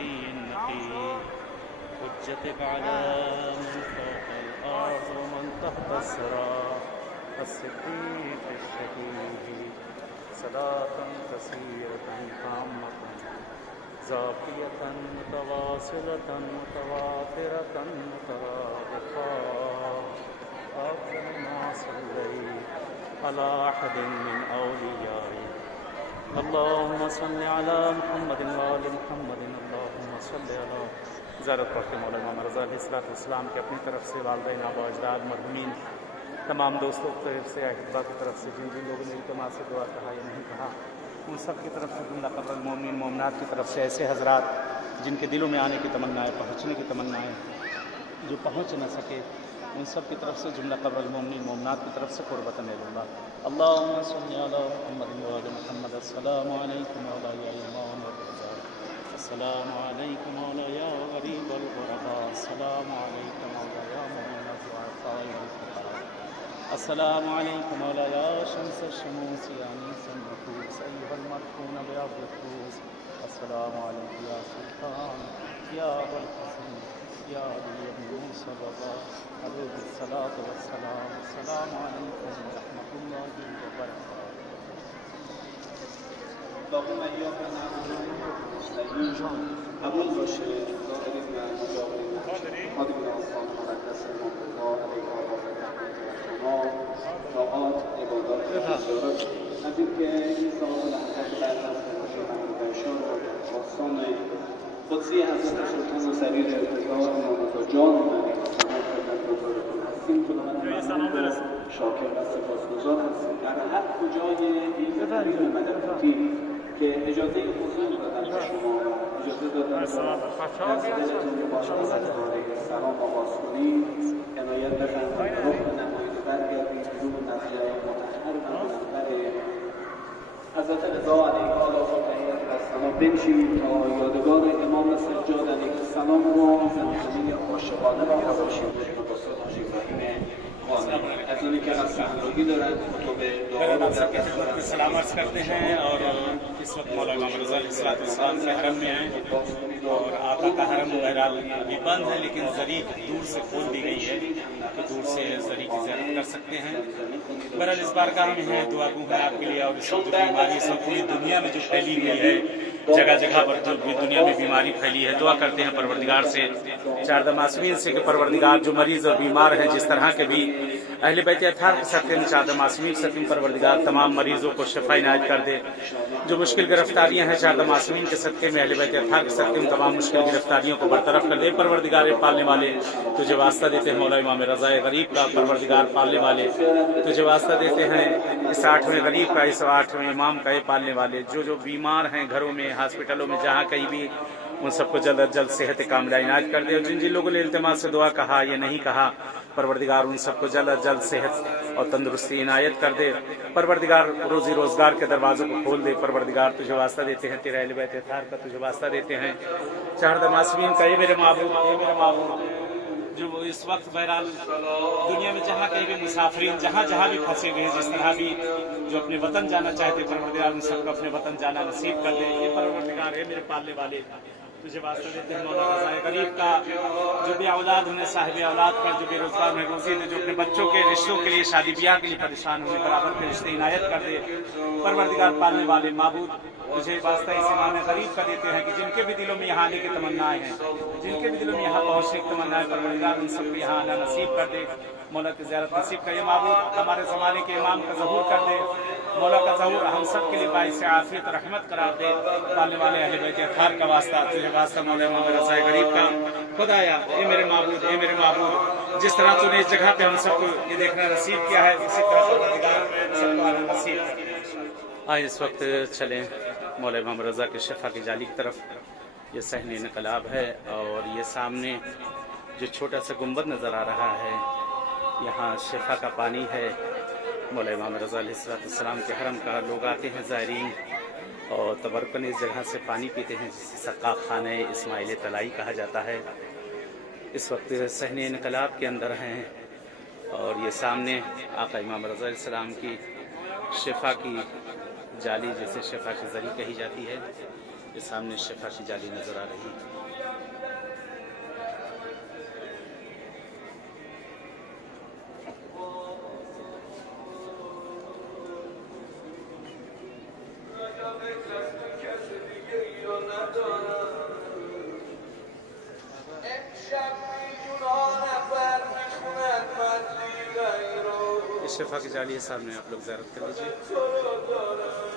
नबीय्यिन नकी हुज्जतिक अला मन फौक़ल अर्ज़ व मन तहतस सरा अस्सिद्दीक़ अश-शहीद सलातन कसीरतन ताम्मतन ज़ाकियतन मुतवासिलतन मुतवातिरतन मुतरादिफ़ा अफ़ज़ल मा सल्लई अला अहदिन मिन औलियाई अल्लाहुम्मा सल्लि अला मुहम्मदिन व आलि मुहम्मदिन अल्लाहुम्मा सल्लि अला ज़ारत पढ़ के मौलाना इमाम रज़ा अलैहिस्सलाम के अपनी तरफ से वालिदैन आबा अजदाद मरहूमीन तमाम दोस्तों की तरफ से अहिब्बा की तरफ से जिन जिन लोगों ने इल्तिमास से दुआ कहा या नहीं कहा उन सब की तरफ से जुमला क़ब्रुल मोमिनीन मोमिनात की तरफ से ऐसे हज़रात जिनके दिलों में आने की तमन्नाएँ पहुँचने की तमन्नाएँ जो पहुँच न सके उन सब की तरफ से जुमला क़ब्रुल मोमिनीन मोमिनात की तरफ से क़ुर्बतन इल्लाह अल्लाहुम्मा सल्लि अला मुहम्मदिन व आलि मुहम्मद अस्सलामु अलैकुम मौला या इमाम अल-रज़ा अस्सलामु अलैकुम मौला या गरीब अल-ग़ुरबा अस्सलामु अलैकुम मौला या मुईन अज़्ज़ाफ़ाइ वल-फ़ुक़रा अस्सलामु अलैकुम मौला या शम्स अश-शमूस या अनीस अन-नफूस अय्युहल मरहून बिअब्द-अल-क़ुद्स अस्सलामु अलैकुम या सुल्तान या अबल हसन या अली इब्न मूसा अलैहिस्सलातु वस्सलाम अस्सलामु अलैकुम व रहमतुल्लाहि व बरकातुहू। اللهم إياك نعبد وإياك نستعين قبول باشه ظاهرین و مجاورین خادم آسان مقدس الله علیه و آله طاعات عبادات زیارت از اینکه این ثواب لحظات بعد از تماشا داستان قدسی حضرت سلطان سریر ارتضا امام رضا جان هستیم خداوند شاکر و سپاسگزار هستیم در هر کجای این زمین مدنیاتی که اجازه حضور دادن به شما اجازه دادن دست دلتون که با درباره سلام آغاز کنید عنایت بفرمایید رخ بنمایید و برگردید رو نقل مطهر و منور حضرت رضا علیه السلام بنشینید تا یادگار امام سجاد علیه السلام رو زمینه عاشقانه را باشید با صداش ابراهیم از اونی که قصد همراهی دارد کتب دعا رو در دست सलाम अर्ज़ करते हैं और इस वक्त मौला इमाम रज़ा अलैहिस्सलाम के हरम में हैं और आका का हरम बहरहाल ये बंद है लेकिन ज़री दूर से खोल दी गई है तो दूर से ज़री की ज़ियारत कर सकते हैं। बहरहाल इस बारगाह में है दुआ गो है आपके लिए और इस वक्त बीमारी सब पूरी दुनिया में जो फैली हुई है जगह जगह पर जो भी दुनिया में बीमारी फैली है दुआ करते हैं परवरदिगार से चारदा मासूमीन से कि परवरदिगार जो मरीज़ और बीमार हैं जिस तरह के भी अहले बैत अत्हार के सत्य चारदा मासूमीन सत्य परवरदिगार तमाम मरीज़ों को शिफा इनायत कर दे। जो मुश्किल गिरफ्तारियां हैं चारदा मासूमीन के सत्य में अहले बैत अत्हार के सत्य तमाम मुश्किल गिरफ्तारियों को बरतरफ कर दे। परवरदिगार पालने वाले तुझे वास्ता देते हैं मौला इमाम रज़ा गरीब का परवरदिगार पालने वाले तुझे वास्ता देते हैं इस 8वें गरीब का इस 8वें इमाम का ये पालने वाले जो बीमार हैं घरों में हॉस्पिटलों में जहाँ कहीं भी उन सबको जल्द अज जल्द सेहत कामिला इनायत कर दे। और जिन जिन लोगों ने इल्तिमास से दुआ कहा या नहीं कहा परवरदिगार उन सबको जल्द अज जल्द सेहत और तंदुरुस्ती इनायत कर दे। परवरदिगार रोजी रोजगार के दरवाज़ों को खोल दे। परवरदिगार तुझे वास्ता देते हैं तेरे अहले बैत अत्हार का तुझे वास्ता देते हैं चारदा मासूमीन का ये मेरे माबूद जो इस वक्त बहरहाल दुनिया में जहाँ कहीं भी मुसाफिरीन जहाँ जहाँ भी फंसे हुए हैं जिस तरह भी जो अपने वतन जाना चाहते परवरदिगार उन सबको अपने वतन जाना नसीब कर दे। ये परवरदिगार है मेरे पालने वाले तुझे वास्ता देते हैं मौला रज़ा गरीब का जो भी औलाद उन्हें साहिब औलाद पर जो बेरोजगार में रोजी दे जो अपने बच्चों के रिश्तों के लिए शादी ब्याह के लिए परेशान हुए बराबर के रिश्ते इनायत कर दे। परवरदिगार पालने वाले माबूद तुझे वास्ता इस इमाम गरीब का देते हैं कि जिनके भी दिलों में यहाँ आने की तमन्नाएं हैं जिनके भी दिलों में यहाँ पहुँचने की तमन्नाएं परवरदिगार उन सबको यहाँ आना नसीब कर दे। मौला की ज़ियारत नसीब कर। ये माबूद हमारे ज़माने के इमाम का ज़हूर कर दे। मौला का ज़हूर हम सब के लिए बाइस आफ़ियत रहमत करार दे। पालने वाले अहले बैत अत्हार का वास्ता तुझे वास्ता मौला इमाम रज़ा गरीब का खुदाया ए मेरे माबूद जिस तरह तूने इस जगह पे हम सबको ये देखना नसीब किया है इसी तरह परवरदिगार सबको आना नसीब कर। आइए इस वक्त चलें मौला इमाम रज़ा के शिफा की जाली की तरफ। ये सहने इनकलाब है और ये सामने जो छोटा सा गुंबद नज़र आ रहा है यहाँ शिफा का पानी है। मौला इमाम रज़ा अलैहिस्सलाम के हरम का लोग आते हैं ज़ायरीन और तबरकन इस जगह से पानी पीते हैं जिसे सक्का खाने इस्माइल तलाई कहा जाता है। इस वक्त सहने इनकलाब के अंदर हैं और ये सामने आका इमाम रज़ा अलैहिस्सलाम की शिफा की जाली जिसे शिफा की ज़री कही जाती है ये सामने शिफा की जाली नजर आ रही है। शिफा की जाली है सामने, आप लोग ज़ियारत कर लीजिए।